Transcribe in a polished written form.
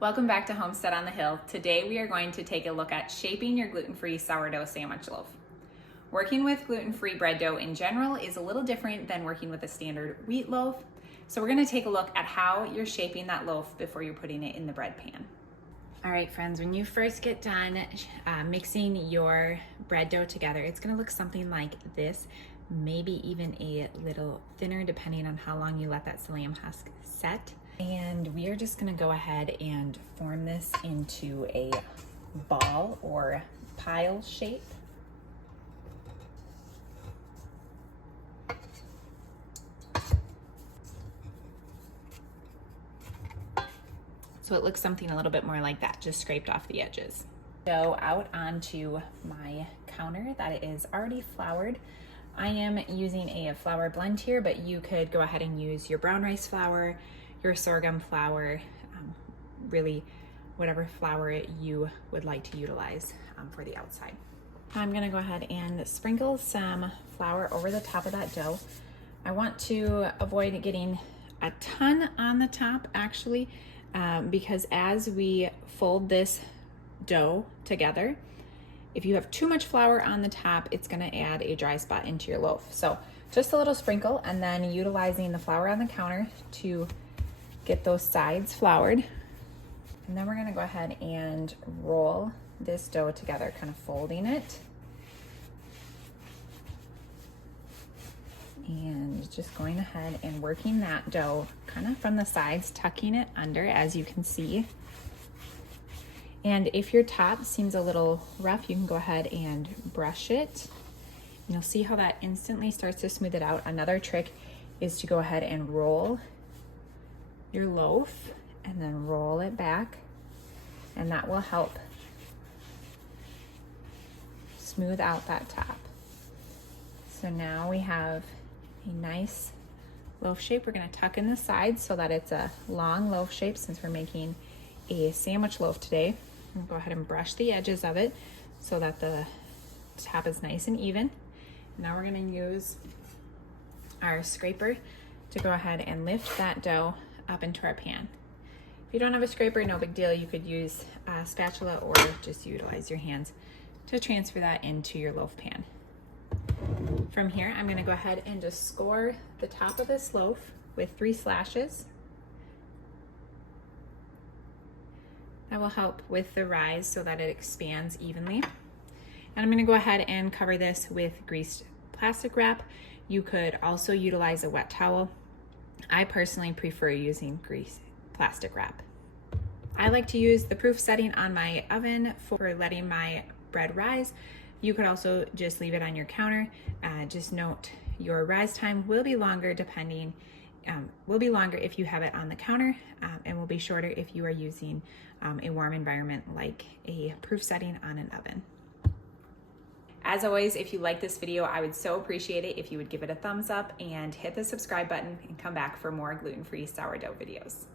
Welcome back to Homestead on the Hill. Today we are going to take a look at shaping your gluten-free sourdough sandwich loaf. Working with gluten-free bread dough in general is a little different than working with a standard wheat loaf. So we're going to take a look at how you're shaping that loaf before you're putting it in the bread pan. All right, friends, when you first get done mixing your bread dough together, it's going to look something like this, maybe even a little thinner depending on how long you let that psyllium husk set. And we are just going to go ahead and form this into a ball or pile shape. So it looks something a little bit more like that, just scraped off the edges. Dough out onto my counter that is already floured. I am using a flour blend here, but you could go ahead and use your brown rice flour, your sorghum flour, really whatever flour you would like to utilize for the outside. I'm gonna go ahead and sprinkle some flour over the top of that dough. I want to avoid getting a ton on the top actually, because as we fold this dough together, if you have too much flour on the top, it's gonna add a dry spot into your loaf. So just a little sprinkle, and then utilizing the flour on the counter to get those sides floured. And then we're gonna go ahead and roll this dough together, kind of folding it. And just going ahead and working that dough kind of from the sides, tucking it under, as you can see. And if your top seems a little rough, you can go ahead and brush it. And you'll see how that instantly starts to smooth it out. Another trick is to go ahead and roll your loaf and then roll it back, and that will help smooth out that top. So now we have a nice loaf shape. We're going to tuck in the sides so that it's a long loaf shape since we're making a sandwich loaf today. We'll go ahead and brush the edges of it so that the top is nice and even. Now we're going to use our scraper to go ahead and lift that dough up into our pan. If you don't have a scraper, no big deal. You could use a spatula or just utilize your hands to transfer that into your loaf pan. From here, I'm going to go ahead and just score the top of this loaf with 3 slashes. That will help with the rise so that it expands evenly. And I'm going to go ahead and cover this with greased plastic wrap. You could also utilize a wet towel. I personally prefer using greased plastic wrap. I like to use the proof setting on my oven for letting my bread rise. You could also just leave it on your counter. Just note your rise time will be longer if you have it on the counter, and will be shorter if you are using a warm environment like a proof setting on an oven. As always, if you like this video, I would so appreciate it if you would give it a thumbs up and hit the subscribe button and come back for more gluten-free sourdough videos.